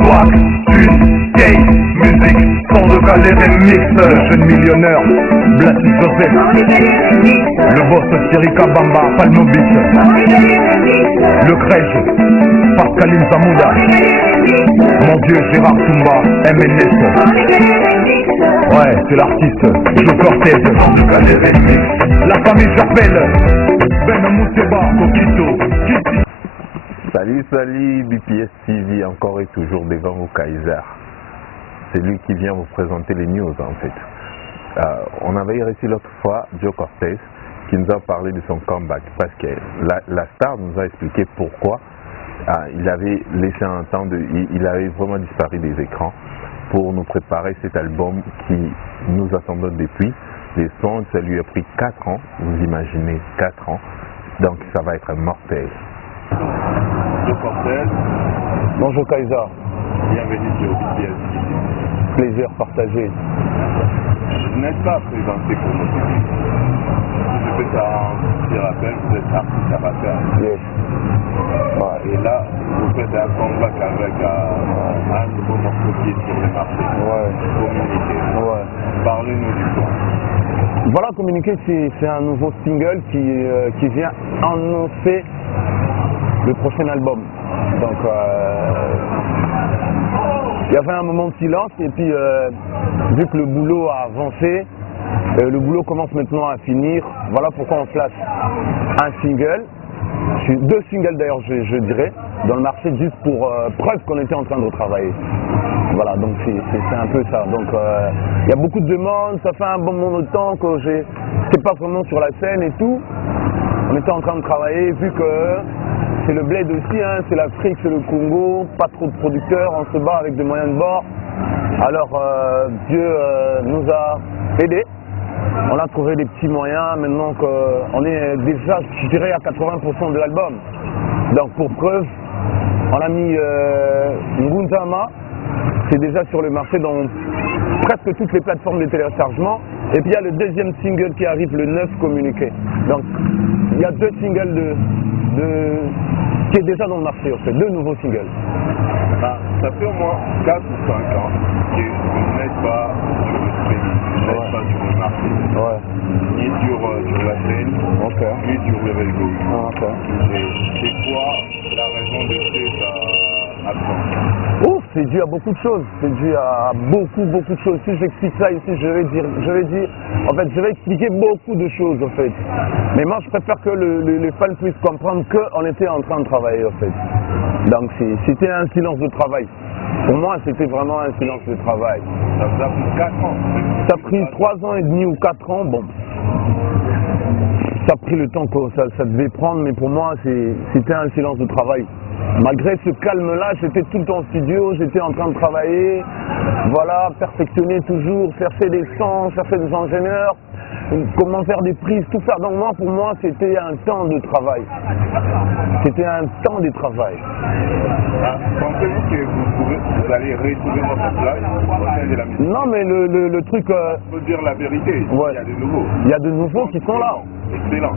Swag, thune, gay, musique, son de galère et mix. Le jeune millionnaire, Blassie Joseph. Le boss Thierry Kabamba, Palmobis. Le crèche, Pascaline Zamouda. Mon dieu Gérard Toumba, MNS. Ouais, c'est l'artiste, Joe Cortez. Son de galère et mix. La famille j'appelle, Ben Mousseba, Kokito, Kitty. Salut BPS TV, encore et toujours devant vous Kaiser. C'est lui qui vient vous présenter les news en fait. On avait reçu l'autre fois Joe Cortez qui nous a parlé de son comeback parce que la star nous a expliqué pourquoi il avait laissé entendre, il avait vraiment disparu des écrans pour nous préparer cet album qui nous attendons depuis. Les sons, ça lui a pris 4 ans, vous imaginez 4 ans, donc ça va être mortel. Joe Cortez. Bonjour Kaiser. Bienvenue sur BPS. Plaisir partagé. Je n'ai pas présenté pour mon public. Je fais ça en petit rappel, vous êtes artiste amateur. Yes. Ouais, et là, vous faites un comeback avec un nouveau morceau qui est sur le marché. Ouais. Communiqué. Ouais. Parlez-nous du son. Voilà, Communiqué, c'est un nouveau single qui vient annoncer le prochain album. Donc, il y avait un moment de silence et puis vu que le boulot a avancé, le boulot commence maintenant à finir. Voilà pourquoi on place un single, 2 singles d'ailleurs je dirais, dans le marché juste pour preuve qu'on était en train de travailler. Voilà, donc c'est un peu ça. Donc il y a beaucoup de demandes, ça fait un bon moment de temps que j'étais pas vraiment sur la scène et tout. On était en train de travailler vu que c'est le bled aussi, hein, c'est l'Afrique, c'est le Congo, pas trop de producteurs, on se bat avec des moyens de bord. Alors Dieu nous a aidés, on a trouvé des petits moyens, maintenant qu'on est déjà, je dirais, à 80% de l'album. Donc pour preuve, on a mis Nguntama, c'est déjà sur le marché dans presque toutes les plateformes de téléchargement. Et puis il y a le deuxième single qui arrive le 9, Communiqué. Donc il y a 2 singles qui est déjà dans le marché, en fait, 2 nouveaux singles. Ça fait au moins 4 ou 5 ans que vous n'êtes pas sur le streaming, vous n'êtes pas sur le marché. Ouais. Ni sur la scène, ni sur le réseau. C'est quoi la raison de cette absence? Ouf, c'est dû à beaucoup de choses. C'est dû à beaucoup de choses. Si j'explique ça ici, je vais expliquer beaucoup de choses en fait. Mais moi, je préfère que les fans puissent comprendre qu'on était en train de travailler en fait. Donc c'était un silence de travail. Pour moi, c'était vraiment un silence de travail. Ça vous a pris 4 ans. Ça a pris 3 ans et demi ou 4 ans. Bon, ça a pris le temps que ça devait prendre, mais pour moi, c'était un silence de travail. Malgré ce calme-là, j'étais tout le temps en studio, j'étais en train de travailler, voilà, perfectionner toujours, chercher des sons, chercher des ingénieurs, comment faire des prises, tout ça. Donc moi, pour moi, c'était un temps de travail. C'était un temps de travail. Pensez-vous que vous allez retrouver votre place au sein de la musique? Non, mais le truc... Il faut dire la vérité, ouais. Il y a de nouveaux. Il y a de nouveaux qui sont là. Excellent.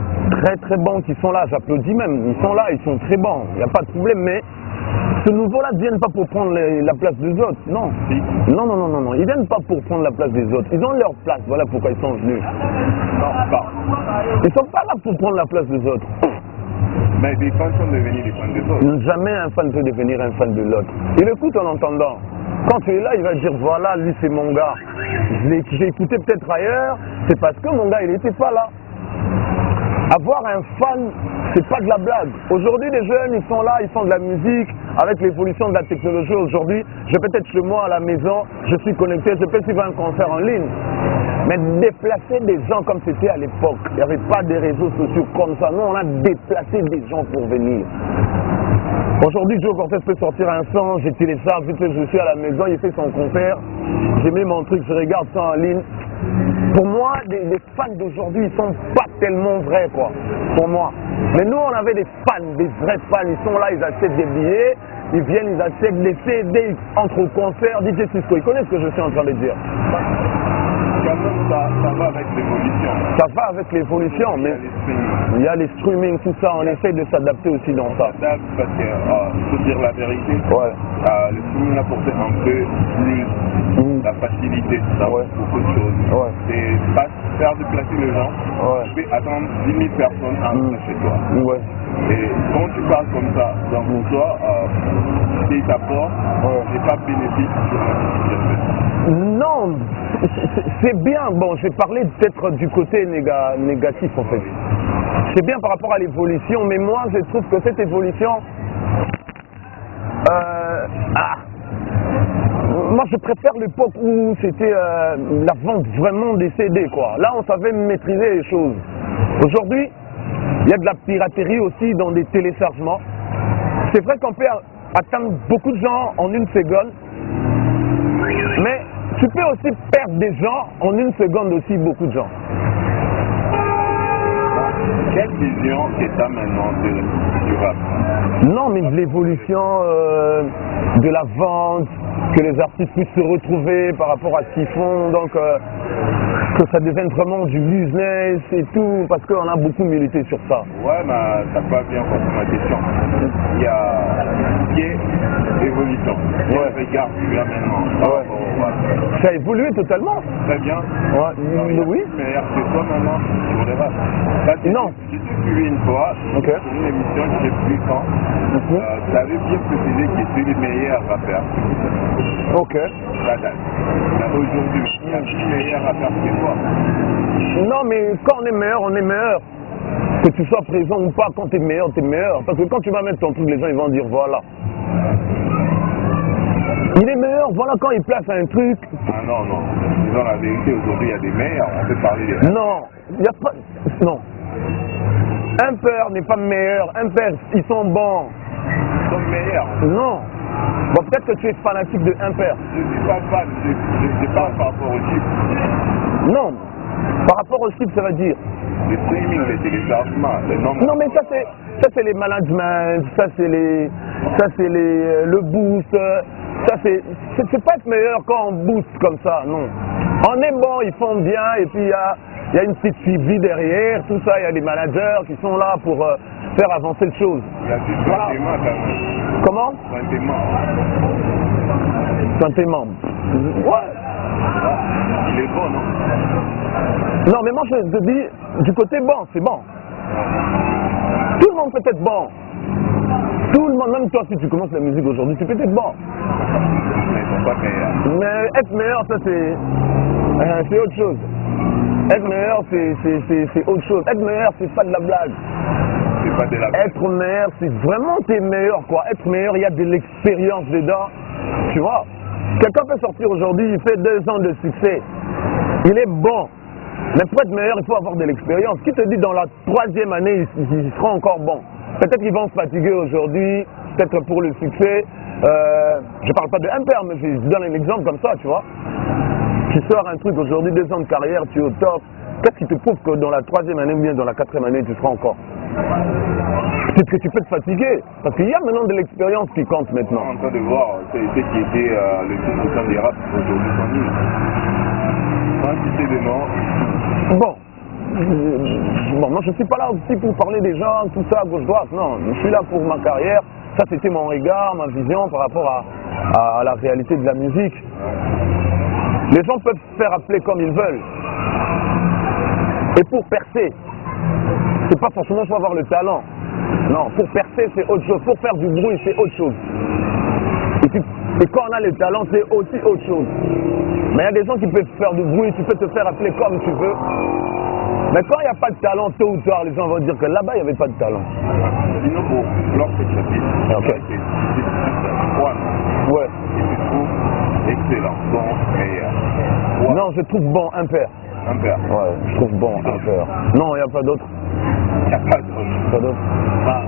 Très bons qui sont là, j'applaudis même. Ils sont là, ils sont très bons, il n'y a pas de problème, mais ce nouveau-là ne viennent pas pour prendre la place des autres, non. Si. Non, ils ne viennent pas pour prendre la place des autres. Ils ont leur place, voilà pourquoi ils sont venus. Non, pas. Ils ne sont pas là pour prendre la place des autres. Mais des fans sont devenus des fans des autres. Jamais un fan peut devenir un fan de l'autre. Il écoute en entendant. Quand tu es là, il va dire voilà, lui c'est mon gars. J'ai écouté peut-être ailleurs, c'est parce que mon gars il n'était pas là. Avoir un fan, c'est pas de la blague. Aujourd'hui, les jeunes, ils sont là, ils font de la musique. Avec l'évolution de la technologie aujourd'hui, je peux être chez moi à la maison, je suis connecté, je peux suivre un concert en ligne. Mais déplacer des gens comme c'était à l'époque, il n'y avait pas de réseaux sociaux comme ça. Nous, on a déplacé des gens pour venir. Aujourd'hui, Joe Cortez peut sortir un son, j'ai télécharge, vite fait, je suis à la maison, il fait son concert, j'ai mis mon truc, je regarde ça en ligne. Pour moi, les fans d'aujourd'hui, ils sont pas tellement vrais, quoi, pour moi. Mais nous, on avait des fans, des vrais fans, ils sont là, ils achètent des billets, ils viennent, ils achètent des CD, ils entrent au concert, DJ Cisco, ils connaissent ce que je suis en train de dire. Quand même, ça va avec l'évolution. Ça va avec l'évolution, mais il y a les streaming, tout ça, on essaie de s'adapter aussi dans ça. On s'adapte parce qu'il faut dire la vérité. Ouais. Le streaming nous apporté un peu plus la facilité, ça Ouais. beaucoup de choses. Ouais. Et pas faire déplacer les gens, Ouais. tu peux attendre 10 000 personnes à entrer chez toi. Ouais. Et quand tu parles comme ça, donc pour toi, ce qui t'apporte n'est pas bénéfique sur la musique. Non, c'est bien. Bon, je vais parler peut-être du côté négatif en fait. C'est bien par rapport à l'évolution, mais moi je trouve que cette évolution, moi je préfère l'époque où c'était la vente vraiment des CD quoi. Là on savait maîtriser les choses. Aujourd'hui, il y a de la piraterie aussi dans des téléchargements. C'est vrai qu'on peut atteindre beaucoup de gens en une seconde, mais tu peux aussi perdre des gens en une seconde aussi, beaucoup de gens. Quelle vision que tu as maintenant du rap? Non, mais de l'évolution de la vente, que les artistes puissent se retrouver par rapport à ce qu'ils font, donc que ça devienne vraiment du business et tout, parce qu'on a beaucoup milité sur ça. Ouais, mais t'as pas bien compris ma question. Il y a ce qui est évolution. Ouais. Regarde, tu viens maintenant. Par Ouais. rapport au rap. Ça a évolué totalement. Très bien. Ouais. Oui. Meilleur que toi maintenant sur les rap. Là, Non. Je t'ai suivi une fois Ok. sur une émission que j'ai plus quand. Tu avais bien précisé que tu es les meilleurs rappeurs. Ok. Ça date. Mais aujourd'hui, il y a plus meilleurs rappeurs que toi. Non, mais quand on est meilleur, on est meilleur. Que tu sois présent ou pas, quand tu es meilleur, tu es meilleur. Parce que quand tu vas mettre ton truc, les gens ils vont dire voilà. Il est meilleur, voilà quand il place un truc. Ah non, non. Disons la vérité, aujourd'hui, il y a des meilleurs. On peut parler des rappeurs. Non, il n'y a pas. Non. Un père n'est pas meilleur. Un père, ils sont bons. Ils sont meilleurs. Non. Bon, peut-être que tu es fanatique de un père. Je ne suis pas fan. Je parle par rapport au chiffre. Non. Par rapport au chiffre, ça veut dire. Le streaming, les téléchargements, le nombre. Non, mais ça c'est les managements, ça c'est le boost, ça c'est pas être meilleur quand on booste comme ça, non. On est bon, ils font bien et puis il y a une petite suivi derrière, tout ça, il y a des managers qui sont là pour faire avancer les choses. Il y a juste Voilà. un témoin quand même. Comment? Un témoin. Santément. Ouais. Il est bon, non? Non, mais moi je te dis, du côté bon, c'est bon. Tout le monde peut être bon. Tout le monde, même toi si tu commences la musique aujourd'hui, tu peux être bon. Mais ils sont pas meilleurs. Mais être meilleur, ça c'est autre chose. Être meilleur, c'est autre chose. Être meilleur, c'est pas de la blague. C'est pas de la Être meilleur, c'est vraiment t'es meilleur quoi. Être meilleur, il y a de l'expérience dedans. Tu vois, quelqu'un peut sortir aujourd'hui, il fait 2 ans de succès. Il est bon. Mais pour être meilleur, il faut avoir de l'expérience. Qui te dit dans la 3e année, il sera encore bon? Peut-être qu'ils vont se fatiguer aujourd'hui, peut-être pour le succès. Je parle pas de un père, mais je donne un exemple comme ça, tu vois. Tu sors un truc aujourd'hui, 2 ans de carrière, tu es au top. Qu'est-ce qui te prouve que dans la 3e année ou bien dans la 4e année, tu seras encore? C'est que tu peux te fatiguer. Parce qu'il y a maintenant de l'expérience qui compte On est maintenant. en train de voir ce qui était le 10% des rap aujourd'hui sont nuls. Sans citer des noms. Bon. Bon, moi je ne suis pas là aussi pour parler des gens, tout ça, gauche-droite. Non, je suis là pour ma carrière. Ça, c'était mon regard, ma vision par rapport à la réalité de la musique. Les gens peuvent se faire appeler comme ils veulent. Et pour percer, c'est pas forcément qu'il faut avoir le talent. Non, pour percer, c'est autre chose. Pour faire du bruit, c'est autre chose. Et quand on a le talent, c'est aussi autre chose. Mais il y a des gens qui peuvent faire du bruit, tu peux te faire appeler comme tu veux. Mais quand il n'y a pas de talent, tôt ou tard, les gens vont dire que là-bas, il n'y avait pas de talent. Sinon, pour clore ce chapitre, Ok. c'est 3 noms. Ouais. Et tu trouves excellent, bon, meilleur. Ouais. Non, je trouve bon un père. Un père. Ouais, je trouve bon un père. Non, il n'y a pas d'autre. Il n'y a pas d'autre. Pas d'autre. Ah,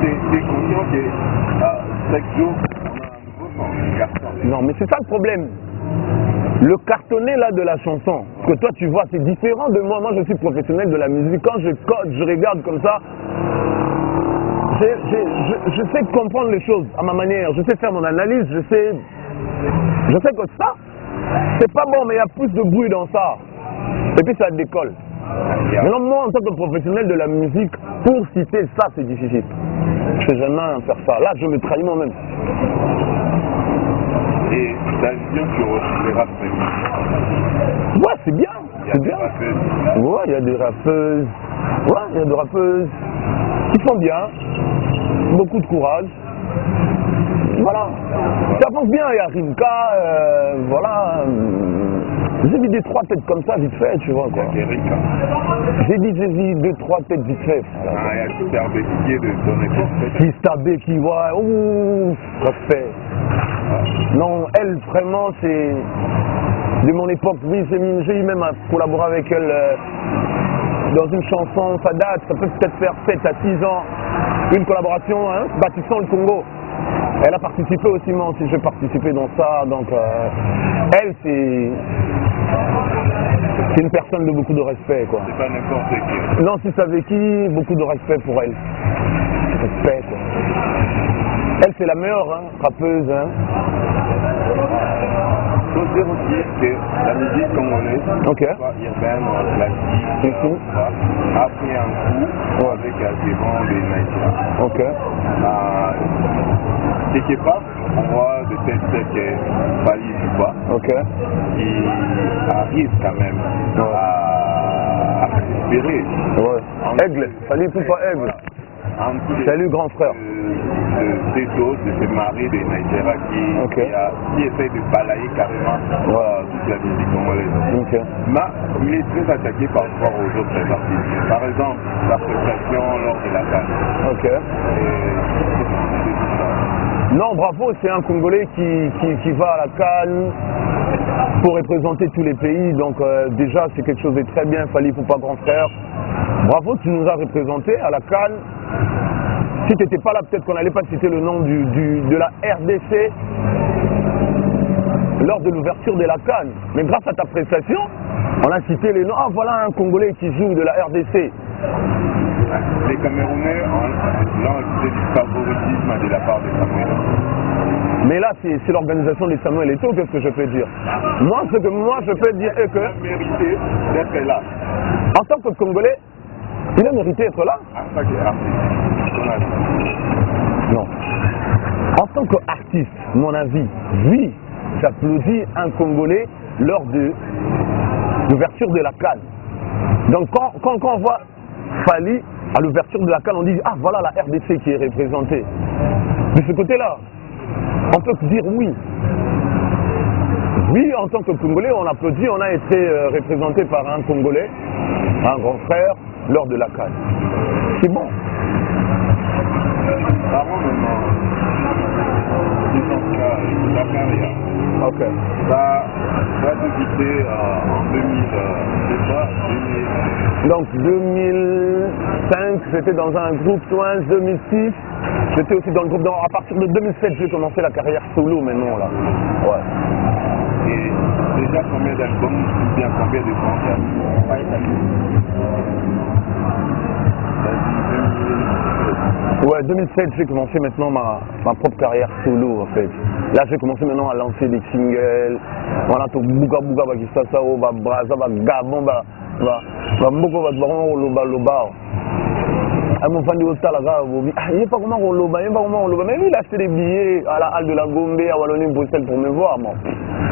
t'es conscient que chaque jour, on a un nouveau son, garçon. Non, mais c'est ça le problème. Le cartonné là de la chanson, parce que toi tu vois, c'est différent de moi. Moi je suis professionnel de la musique. Quand je code, je regarde comme ça, je sais comprendre les choses à ma manière. Je sais faire mon analyse, je sais que ça, c'est pas bon, mais il y a plus de bruit dans ça. Et puis ça décolle. Maintenant, moi en tant que professionnel de la musique, pour citer ça, c'est difficile. Je ne sais jamais faire ça. Là, je me trahis moi-même. sur les rappeurs. Ouais, c'est bien. Il y a C'est des bien. rappeuses. Ouais, il y a des rappeuses. Ouais, il y a des rappeuses qui font bien. Beaucoup de courage. Voilà. Ça avance bien, il y a Rimka, voilà. J'ai mis 2-3 têtes comme ça vite fait, tu vois quoi. Erika. J'ai dit 2-3 têtes vite fait. Voilà. Ah, il y a super béquillé de ton époque. Kista B qui voit, ouh, respect. Non, elle vraiment c'est de mon époque, oui, j'ai eu même à collaborer avec elle dans une chanson, ça date, ça peut peut-être faire 7 à 6 ans, une collaboration, hein, bâtissant le Congo. Elle a participé aussi, moi aussi j'ai participé dans ça, donc elle c'est une personne de beaucoup de respect quoi. C'est pas n'importe qui. Non, si ça avec qui, beaucoup de respect pour elle. Respect quoi. Elle c'est la meilleure hein, rappeuse. Hein. Il faut dire aussi que la musique congolaise, Ok. soit urbaine, classique, a pris un coup avec devant les Nigériens. Ok. Quelque part, on voit de tels que Fali Poupa Ok. qui arrive quand même à récupérer. Ouais. Aigle, salut Poupa Aigle. Un petit Salut grand frère. de ces autres, de ces maris des Nigeria qui essaient de balayer carrément toute la musique congolaise. Ok. Mais il est très attaqué par rapport aux autres artistes. Par exemple, la prestation lors de la CAN. Ok. Non, bravo, c'est un Congolais qui va à la Cannes pour représenter tous les pays. Donc déjà, c'est quelque chose de très bien. Fali Poupa grand frère. Bravo, tu nous as représenté à la Cannes. Si tu n'étais pas là, peut-être qu'on n'allait pas citer le nom de la RDC lors de l'ouverture de la Cannes. Mais grâce à ta prestation, on a cité les noms. Ah, voilà un Congolais qui joue de la RDC. Les Camerounais ont accusé du favoritisme de la part des Samuel. Mais là, c'est l'organisation des Samuel Eto'o, qu'est-ce que je peux dire? Moi, ce que moi, je peux dire est que... Il a mérité d'être là. En tant que Congolais, il a mérité d'être là? En tant qu'artiste. Non. En tant qu'artiste, mon avis, oui, j'applaudis un Congolais lors de l'ouverture de la Cannes. Donc quand on voit Fali à l'ouverture de la Cannes, on dit ah voilà la RDC qui est représentée. De ce côté-là, on peut dire oui. Oui, en tant que Congolais, on applaudit, on a été représenté par un Congolais, un grand frère, lors de la Cannes. C'est bon. Parlons maintenant de ta carrière. Ok. Ça va débuter en 2000, c'est ça, 2000. Donc 2005, j'étais dans un groupe Twins, 2006, j'étais aussi dans le groupe, à partir de 2007, j'ai commencé la carrière solo maintenant là. Ouais. Et déjà combien d'albums ou bien combien de concerts? Ouais, 2007, j'ai commencé maintenant ma propre carrière solo en fait. Là, j'ai commencé maintenant à lancer des singles. Voilà, tout bouga bouga bakisasa o ba braza ba gabon ba mboko ba bango loba loba. À mon fan de hôtel là, il n'y a pas comment on loba, il n'y a pas comment on loba. Mais lui, il a acheté des billets à la halle de la Gombe, à Wallonie, Bruxelles pour me voir, moi.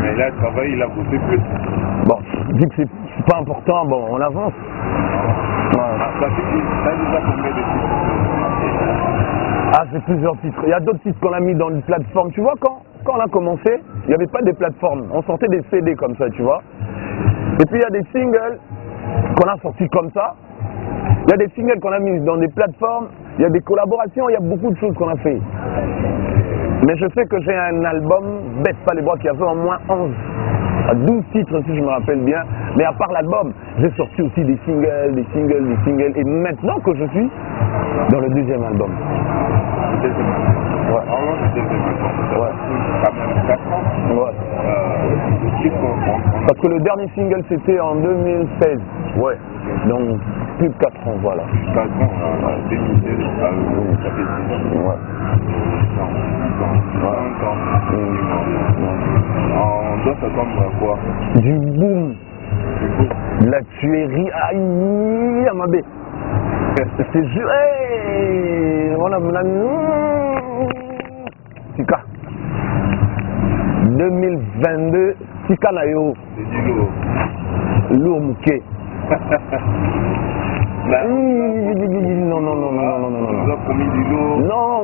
Mais là, le travail, il a bossé plus. Bon, vu que c'est pas important, bon, on avance. Ouais. Ça déjà combien de titres? Ah, c'est plusieurs titres. Il y a d'autres titres qu'on a mis dans une plateforme. Tu vois, quand on a commencé, il n'y avait pas de plateforme. On sortait des CD comme ça, tu vois. Et puis il y a des singles qu'on a sortis comme ça. Il y a des singles qu'on a mis dans des plateformes. Il y a des collaborations, il y a beaucoup de choses qu'on a fait. Mais je sais que j'ai un album, Baisse pas les bras, qui a fait au moins 11 à 12 titres si je me rappelle bien. Mais à part l'album, j'ai sorti aussi des singles. Et maintenant que je suis dans le deuxième album. Le deuxième album. Ouais. Parlons du deuxième album. Ouais. Quand même 4 ans. Ouais. Qu'est-ce qu'on Parce que le dernier single c'était en 2016. Ouais. Donc plus de 4 ans, voilà. 4 ans, 2016, ça fait 6 ans. Ouais. On doit s'attendre à quoi? Du boom. De la tuerie. Aïe, à ma baie. C'est juste. Hey, voilà, Tika. 2022, Tikanayo, C'est du lourd. lourd mouquet. Bah, Non, non, non, non, non, non, on non, nous a promis du lourd. non.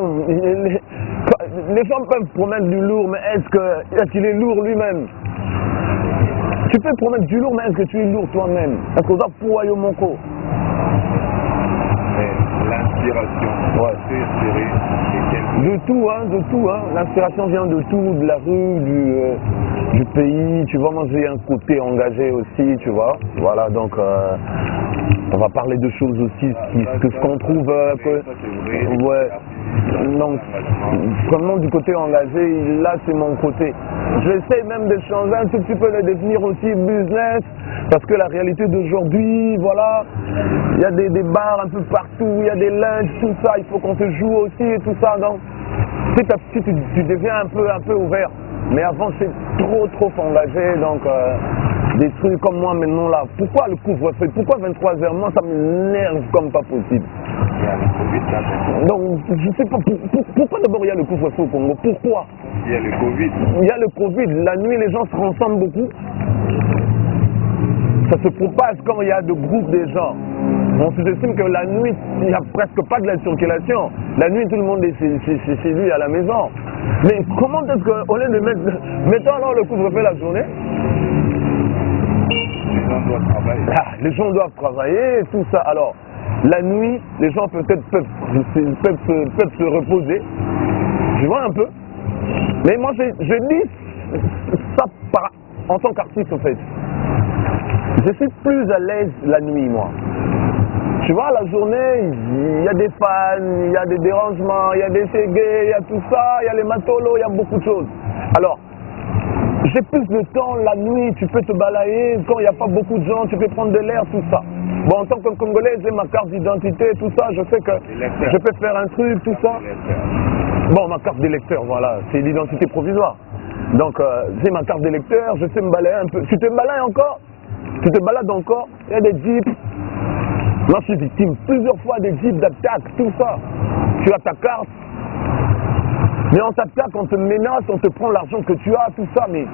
Les gens peuvent promettre du lourd, mais est-ce qu'il est lourd lui-même? Tu peux promettre du lourd, mais est-ce que tu es lourd toi-même? Est-ce que tu as poids mon co? Mais l'inspiration, Ouais. c'est inspiré et quelque De tout, hein. L'inspiration vient de tout, de la rue, du pays. Tu vois, moi j'ai un côté engagé aussi, tu vois. Voilà, donc on va parler de choses aussi, ce qu'on trouve que. Ouais. Donc, vraiment du côté engagé, là c'est mon côté. J'essaie même de changer un tout petit peu le devenir aussi business, parce que la réalité d'aujourd'hui, voilà, il y a des bars un peu partout, il y a des linges, tout ça, il faut qu'on se joue aussi et tout ça. Donc, petit à petit, tu deviens un peu ouvert. Mais avant, c'est trop engagé, donc des trucs comme moi maintenant là. Pourquoi le couvre-feu? Pourquoi 23h? Moi, ça m'énerve comme pas possible. Il y a le Covid là maintenant. Donc, je sais pas, pourquoi d'abord il y a le couvre-feu au Congo? Pourquoi? Il y a le Covid. Il y a le Covid, la nuit les gens se rassemblent beaucoup. Ça se propage quand il y a de groupes de gens. On sous-estime que la nuit, il n'y a presque pas de la circulation. La nuit, tout le monde est chez lui à la maison. Mais comment est-ce qu'au lieu de mettons alors le couvre-feu la journée, Les gens doivent travailler. les gens doivent travailler, tout ça. Alors, la nuit, les gens peut-être peuvent se reposer. Je vois un peu. Mais moi, je dis ça en tant qu'artiste, en fait. Je suis plus à l'aise la nuit, moi. Tu vois, la journée, il y a des fans, il y a des dérangements, il y a des ségués, il y a tout ça, il y a les matolos, il y a beaucoup de choses. Alors, j'ai plus de temps la nuit, tu peux te balayer, quand il n'y a pas beaucoup de gens, tu peux prendre de l'air, tout ça. Bon, en tant que Congolais, j'ai ma carte d'identité, tout ça, je sais que je peux faire un truc, tout ça. Bon, ma carte d'électeur, voilà, c'est l'identité provisoire. Donc, j'ai ma carte d'électeur, je sais me balayer un peu. Tu te balayes encore? Tu te balades encore? Il y a des jeeps. Moi, je suis victime plusieurs fois des jeeps d'attaque, tout ça. Tu as ta carte, mais on t'attaque, on te menace, on te prend l'argent que tu as, tout ça, mais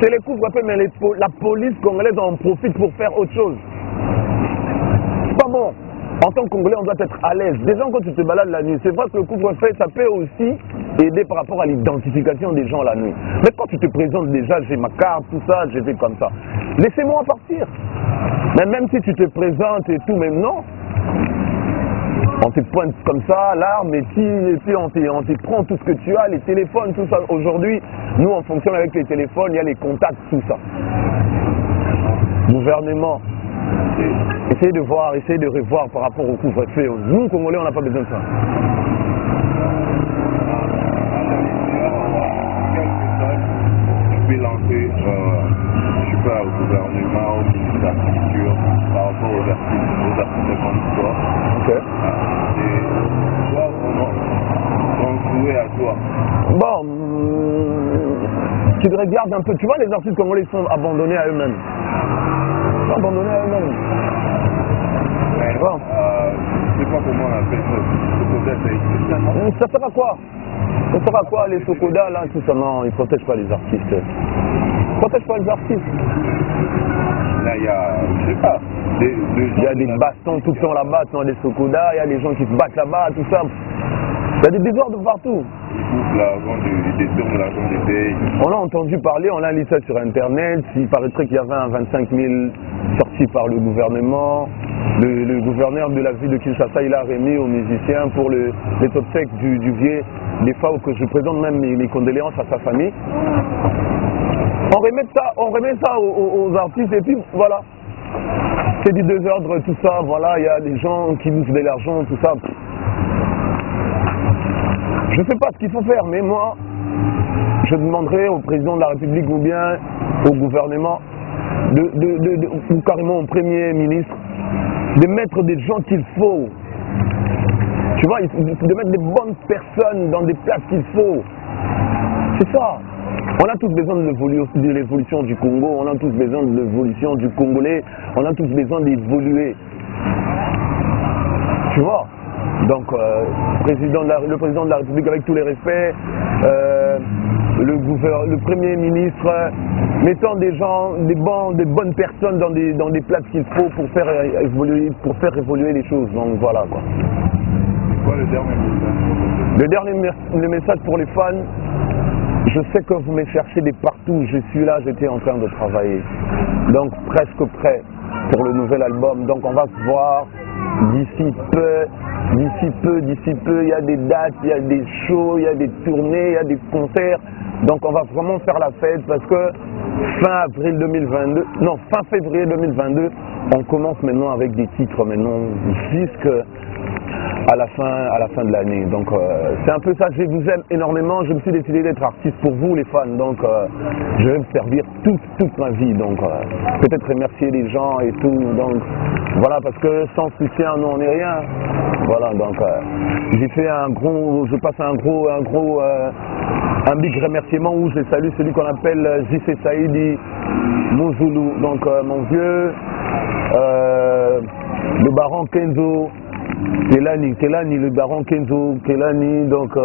c'est les couvre-feux, mais la police congolaise en profite pour faire autre chose. C'est pas bon. En tant que Congolais, on doit être à l'aise. Déjà, quand tu te balades la nuit, c'est vrai que le couvre-feu, ça peut aussi aider par rapport à l'identification des gens la nuit. Mais quand tu te présentes déjà, j'ai ma carte, tout ça, j'ai fait comme ça. Laissez-moi partir. Mais même si tu te présentes et tout, même non. On te pointe comme ça, l'arme, et puis on te prend tout ce que tu as, les téléphones, tout ça. Aujourd'hui, nous, on fonctionne avec les téléphones, il y a les contacts, tout ça. Gouvernement. Essayez de voir, essayez de revoir par rapport au couvre-feu. Nous, Congolais, on n'a pas besoin de ça. Quel message tu peux lancer, je sais pas, au gouvernement, au ministère de la Culture, par rapport aux artistes comme toi? Ok. Et toi, vraiment, ton souhait à toi. Bon, tu regardes un peu, tu vois, les artistes congolais sont abandonnés à eux-mêmes. Ils sont abandonnés à eux-mêmes. Mais, Bon. je sais pas comment on appelle ça. Sokoda, ça existe, non? Ça sert à quoi? Ça sert à quoi les Sokoda là, tout ça? Non, ils ne protègent pas les artistes. Ils ne protègent pas les artistes. Là, il y a, je sais pas, Il y a des bastons tout le temps là-bas, dans les Sokoda, il y a des gens qui se battent là-bas, tout ça. Il y a des désordres partout. Ils bouffent l'argent, ils détournent l'argent du pays. On a entendu parler, on a lu ça sur Internet, il paraîtrait qu'il y avait un 25 000 sortis par le gouvernement. Le gouverneur de la ville de Kinshasa, il a remis aux musiciens pour les obsèques du vieux, des fois que je présente même mes condoléances à sa famille. On remet ça aux artistes et puis voilà. C'est du désordre, tout ça, voilà, il y a des gens qui bouffent de l'argent, tout ça. Je ne sais pas ce qu'il faut faire, mais moi, je demanderai au président de la République ou bien au gouvernement, ou carrément au Premier ministre, de mettre des gens qu'il faut. Tu vois, de mettre des bonnes personnes dans des places qu'il faut. C'est ça. On a tous besoin de l'évolution du Congo, on a tous besoin de l'évolution du Congolais, on a tous besoin d'évoluer. Tu vois? Donc, le président de la République, avec tous les respects, le le Premier ministre, mettons des gens, des bonnes personnes dans des places qu'il faut pour faire évoluer les choses. Donc voilà quoi. C'est quoi le dernier message? Le dernier message pour les fans, je sais que vous me cherchez de partout, je suis là, j'étais en train de travailler. Donc presque prêt pour le nouvel album. Donc on va se voir d'ici peu, il y a des dates, il y a des shows, il y a des tournées, il y a des concerts. Donc on va vraiment faire la fête parce que fin février 2022, on commence maintenant avec des titres maintenant jusqu'à la fin de l'année. Donc c'est un peu ça, je vous aime énormément, je me suis décidé d'être artiste pour vous les fans, donc je vais me servir toute ma vie, donc peut-être remercier les gens et tout, donc voilà, parce que sans soutien, nous on n'est rien. Voilà, donc j'ai fait je passe un big remerciement où je salue celui qu'on appelle JC Saïdi Mouzoulou, donc mon vieux, le baron Kenzo, Kelani, le baron Kenzo, Kelani, donc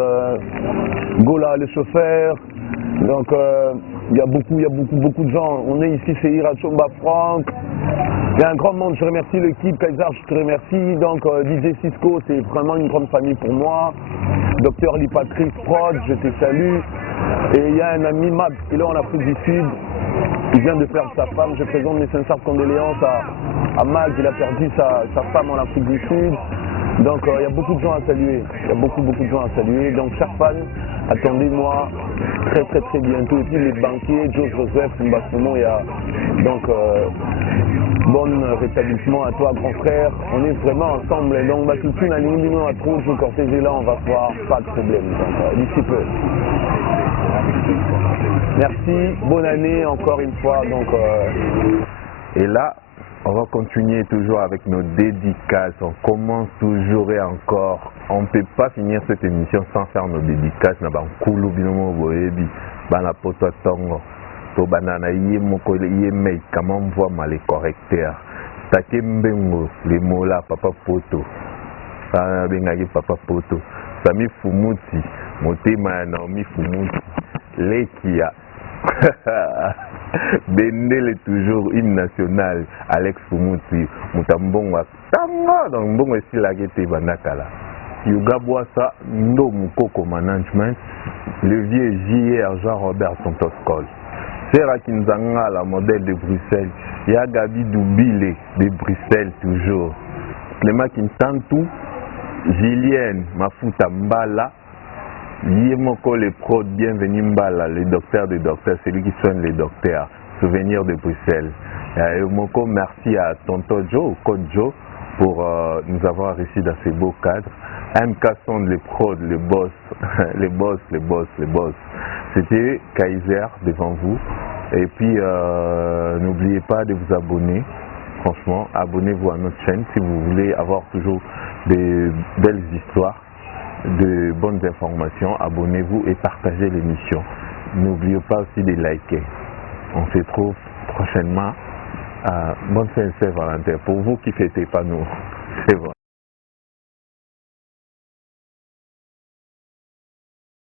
Gola, le chauffeur, donc il y a beaucoup de gens. On est ici chez Ira Chomba Franck. Il y a un grand monde, je remercie l'équipe, Kaiser, je te remercie. Donc DJ Cisco, c'est vraiment une grande famille pour moi. Docteur Lee Patrick Prod, je te salue. Et il y a un ami Mab, qui est là en Afrique du Sud. Il vient de perdre sa femme. Je présente mes sincères condoléances à Mag, il a perdu sa femme en Afrique du Sud. Donc il y a beaucoup de gens à saluer. Il y a beaucoup de gens à saluer. Donc chers fans, attendez-moi très bientôt. Et puis les banquiers, Joe Joseph, Mbassomo, il y a donc bon rétablissement à toi grand frère. On est vraiment ensemble. Donc tout de suite, à trop, je cortège est là, on va se voir, pas de problème. Donc d'ici peu. Merci, bonne année encore une fois. Donc, Et là, on va continuer toujours avec nos dédicaces. On commence toujours et encore. On ne peut pas finir cette émission sans faire nos dédicaces. Na bankulu binomo boyebi, bana poto tongo, to banana yé moko yé mei, comment on voit mal les correcteurs. Take mbengo, les mots là, papa poto. Ça bengagi papa poto. Sami Fumuti, motema Naomi Fumuti, Lekia. Bendele toujours hymne national Alex Fumuti Mutambongo Tanga donc mbongo esila kete bandakala Yoga Boissa Ndo Mukoko Management le vieux JR Jean-Robert Santos Cole Serra Kinzanga la modèle de Bruxelles Ya Gabi Doubile de Bruxelles toujours Clément Kintantou Julienne Mafuta Mbala Yemoko les prods, bienvenue Mbala, le docteur des docteurs, celui qui soigne les docteurs, souvenir de Bruxelles. Yemoko, merci à Tonto Joe, Code Joe, pour nous avoir réussi dans ces beaux cadres. MK sont les prods, les boss, les boss. C'était Kaiser devant vous. Et puis, n'oubliez pas de vous abonner. Franchement, abonnez-vous à notre chaîne si vous voulez avoir toujours des belles histoires. De bonnes informations, abonnez-vous et partagez l'émission. N'oubliez pas aussi de liker. On se retrouve prochainement. Bonne Saint-Valentin pour vous qui ne fêtez pas nous. C'est bon.